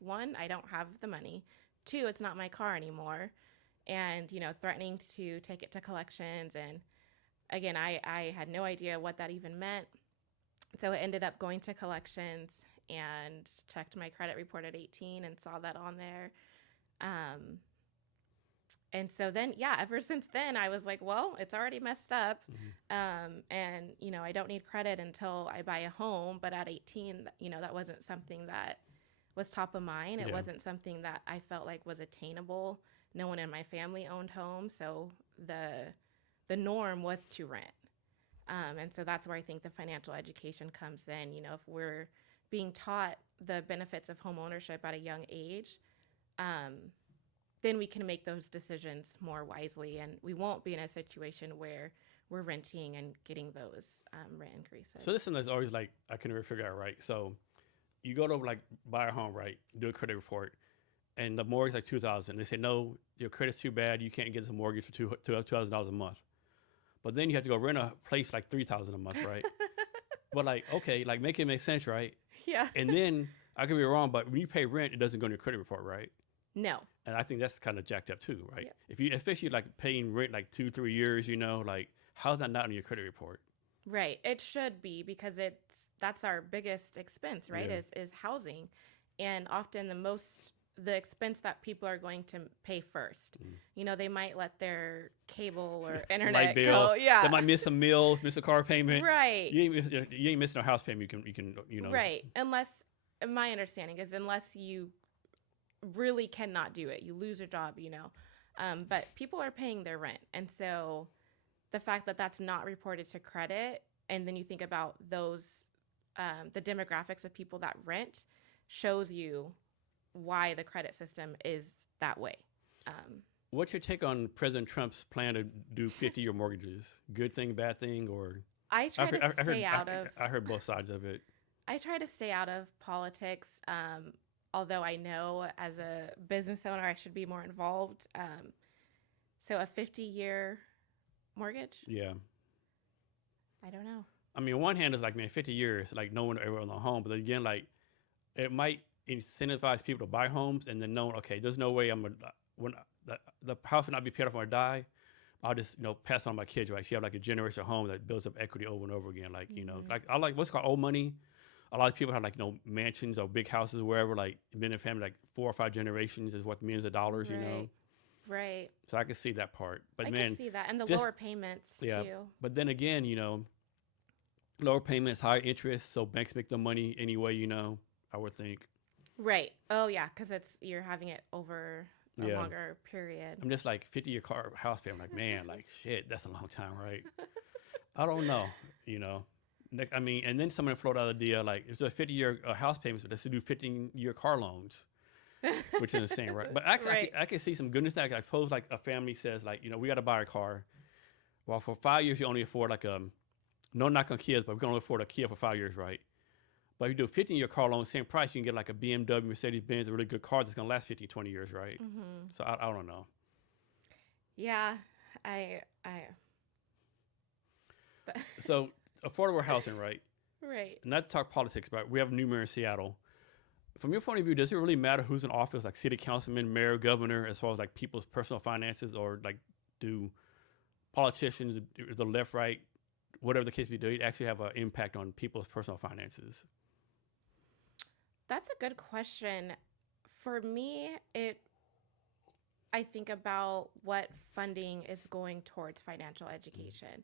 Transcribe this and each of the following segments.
like, one, I don't have the money. Two, it's not my car anymore. And, threatening to take it to collections. And again, I had no idea what that even meant. So it ended up going to collections and checked my credit report at 18 and saw that on there. Um, and so then, yeah, ever since then, I was like, well, it's already messed up. And, I don't need credit until I buy a home. But at 18, that wasn't something that was top of mind. It wasn't something that I felt like was attainable. No one in my family owned homes. So the norm was to rent. And so that's where I think the financial education comes in. If we're being taught the benefits of home ownership at a young age, then we can make those decisions more wisely, and we won't be in a situation where we're renting and getting those rent increases. So this one is always like, I can never figure out, right? So you go to like buy a home, right? Do a credit report, and the mortgage like $2,000. They say, no, your credit's too bad. You can't get this mortgage for $2,000 a month. But then you have to go rent a place like $3,000 a month, right? But like, okay, like make it make sense, right? Yeah. And then I could be wrong, but when you pay rent, it doesn't go in your credit report, right? No. And I think that's kind of jacked up too, right? Yeah. If you, especially like paying rent like 2-3 years, like how's that not on your credit report? Right. It should be, because that's our biggest expense, right? Yeah. Is housing, and often the expense that people are going to pay first. They might let their cable or internet bill, go. Yeah. They might miss some meals, miss a car payment. Right. You ain't missing a house payment. You can. Right. Unless, my understanding is, unless you really cannot do it, you lose your job. But people are paying their rent, and so the fact that that's not reported to credit, and then you think about those, the demographics of people that rent, shows you why the credit system is that way. What's your take on President Trump's plan to do 50-year mortgages? Good thing, bad thing, or? I try to stay out of. I heard both sides of it. I try to stay out of politics, although I know as a business owner I should be more involved. So a 50-year mortgage? Yeah. I don't know. I mean, on one hand, it's like, man, 50 years, like no one ever owned a home. But again, like it might incentivize people to buy homes, and then know, okay, there's no way the house will not be paid off when I die. I'll just, pass on my kids, right? So you have like a generational home that builds up equity over and over again. Like, like I like what's called old money. A lot of people have like, mansions or big houses, wherever, like been in the family, like 4 or 5 generations is worth millions of dollars, Right. Right. So I can see that part. But I man, can see that. And the just, lower payments yeah, too. But then again, lower payments, higher interest. So banks make the money anyway, I would think. Right. Oh yeah. Cause you're having it over a longer period. I'm just like 50-year house payment. I'm like, man, like shit, that's a long time, right? I don't know, I mean, and then someone floated out the idea, like, if there's a 50-year house payment, so let's do 15-year car loans, which is insane, right? But actually, Right. I can see some goodness there. I suppose, like, a family says, like, we got to buy a car. Well, for 5 years, you only afford, like, no knock on Kias, but we can only afford a Kia for 5 years, right? But if you do a 15-year car loan, same price, you can get, like, a BMW, Mercedes-Benz, a really good car that's going to last 15, 20 years, right? Mm-hmm. So I don't know. Yeah. So affordable housing, right? Right. Not to talk politics, but we have new mayor in Seattle. From your point of view, does it really matter who's in office, like city councilman, mayor, governor, as far as like people's personal finances, or like do politicians, the left, right, whatever the case may be, actually have an impact on people's personal finances? That's a good question. For me, I think about what funding is going towards financial education.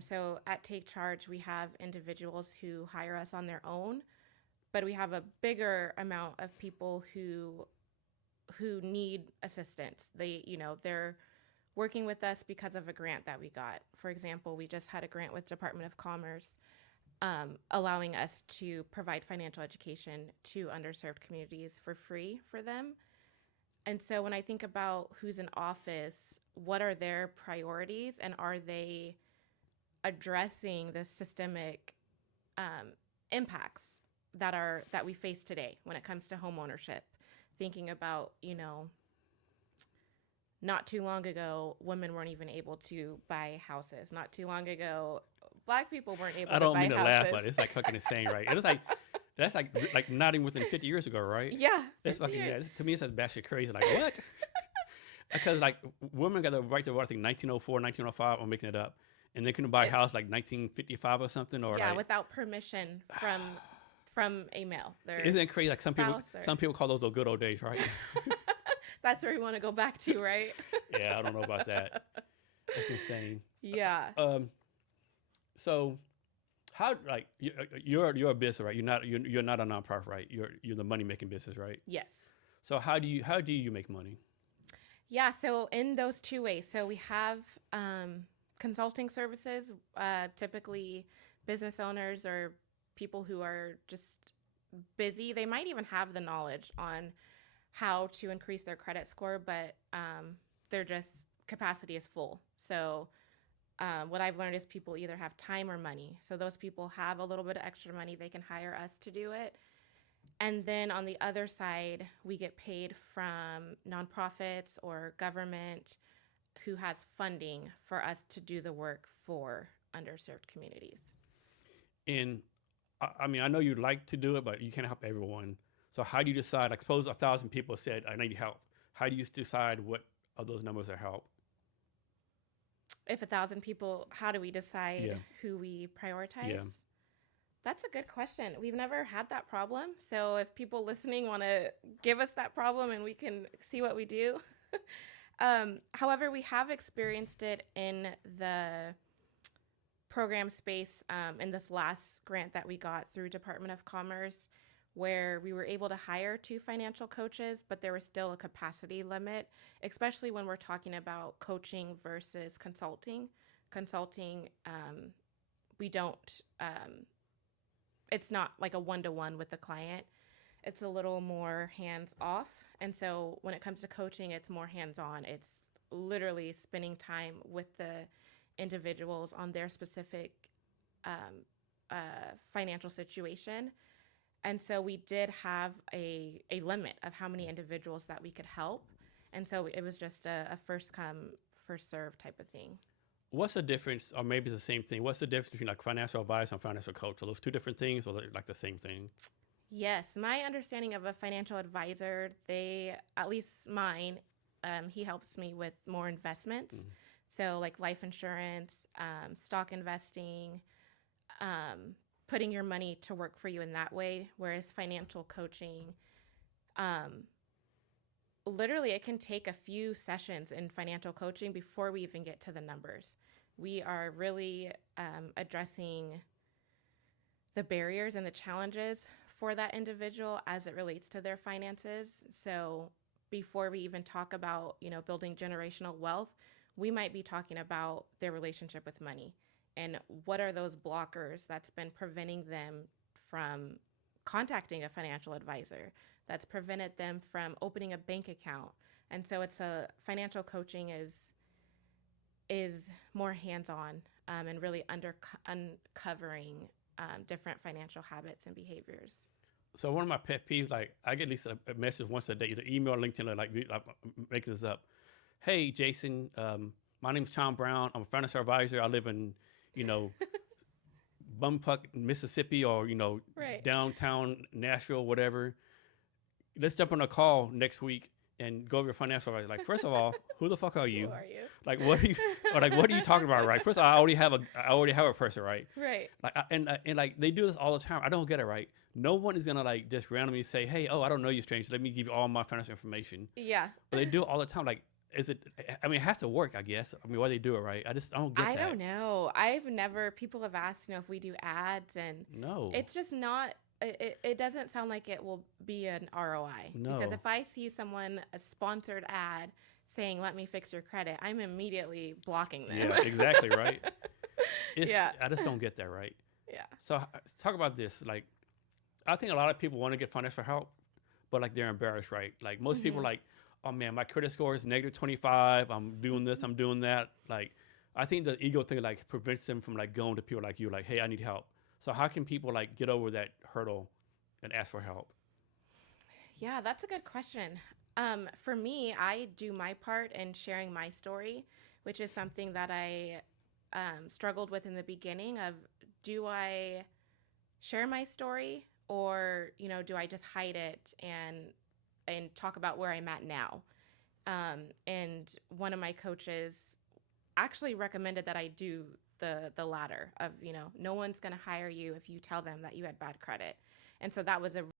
So at Take Charge, we have individuals who hire us on their own, but we have a bigger amount of people who need assistance. They're working with us because of a grant that we got. For example, we just had a grant with Department of Commerce, allowing us to provide financial education to underserved communities for free for them. And so when I think about who's in office, what are their priorities, and are they addressing the systemic impacts that we face today when it comes to home ownership? Thinking about, not too long ago, women weren't even able to buy houses. Not too long ago, Black people weren't able to buy houses. I don't mean to laugh, but it's like fucking insane, right? It's like, That's like not even within 50 years ago, right? Yeah, That's 50 fucking years. yeah. To me, it's that's batshit crazy. Like what? Because like women got the right to vote, I think 1904, 1905. I'm making it up, and they couldn't buy a It, house like 1955 or something, or yeah, like without permission from a male, their isn't it crazy? Like spouse or some people call those the good old days, right? that's where we want to go back to, right? Yeah, I don't know about that. That's insane. Yeah. Um, so how like you're a business, right? You're not a nonprofit, right? You're the money making business, right? Yes. So how do you make money? Yeah. So in those two ways, so we have consulting services, typically business owners or people who are just busy. They might even have the knowledge on how to increase their credit score, but their just capacity is full. So what I've learned is people either have time or money. So those people have a little bit of extra money, they can hire us to do it. And then on the other side, we get paid from nonprofits or government who has funding for us to do the work for underserved communities. And I mean, I know you'd like to do it, but you can't help everyone. So how do you decide? Like, suppose 1,000 people said, "I need help." How do you decide what of those numbers are help? If 1,000 people, how do we decide Yeah, who we prioritize? yeah. That's a good question. We've never had that problem. So if people listening want to give us that problem and we can see what we do. However, we have experienced it in the program space in this last grant that we got through Department of Commerce, where we were able to hire 2 financial coaches, but there was still a capacity limit, especially when we're talking about coaching versus consulting. Consulting, we don't, it's not like a one-to-one with the client. It's a little more hands off. And so when it comes to coaching, it's more hands on. It's literally spending time with the individuals on their specific um, financial situation. And so we did have a limit of how many individuals that we could help. And so it was just a first come, first serve type of thing. What's the difference, or maybe it's the same thing? What's the difference between like financial advice and financial coach? Are those two different things, or like the same thing? Yes, my understanding of a financial advisor, they, at least mine, he helps me with more investments. Mm. So, like life insurance, stock investing, putting your money to work for you in that way. Whereas financial coaching, um, literally, it can take a few sessions in financial coaching before we even get to the numbers. We are really addressing the barriers and the challenges for that individual as it relates to their finances. So before we even talk about, building generational wealth, we might be talking about their relationship with money and what are those blockers that's been preventing them from contacting a financial advisor, that's prevented them from opening a bank account. And so it's a financial coaching is more hands-on and really uncovering different financial habits and behaviors. So one of my pet peeves, like I get at least a message once a day, either email or LinkedIn, or like making this up. Hey, Jason, my name's Tom Brown. I'm a financial advisor. I live in, you know, Bumfuck, Mississippi, or Right. downtown Nashville, whatever. Let's jump on a call next week and go over your financial advisor. Like, first of all, who the fuck are Who you? are you? Like, what are you? Or like, what are you talking about? Right? First of all, I already have a person, right? Right. Like, and like they do this all the time. I don't get it, right? No one is gonna like just randomly say, "Hey, oh, I don't know you, stranger. Let me give you all my financial information." Yeah. But they do it all the time. Like, is it? I mean, it has to work, I guess. I mean, why they do it, right? I don't get I that. don't know. People have asked, if we do ads, and No, it's just not, it doesn't sound like it will be an ROI. Because no. if I see someone, a sponsored ad saying, let me fix your credit, I'm immediately blocking them. Yeah, exactly, right. Yeah. I just don't get that, right? Yeah. So talk about this. Like, I think a lot of people want to get financial help, but like they're embarrassed, right? Like most people, Hmm. like, oh man, my credit score is negative 25. I'm doing this. I'm doing that. Like, I think the ego thing like prevents them from like going to people like you, like, hey, I need help. So how can people like get over that hurdle and ask for help? Yeah, that's a good question. For me, I do my part in sharing my story, which is something that I struggled with in the beginning of, do I share my story or do I just hide it and talk about where I'm at now? And one of my coaches actually recommended that I do the latter of no one's going to hire you if you tell them that you had bad credit. And so that was a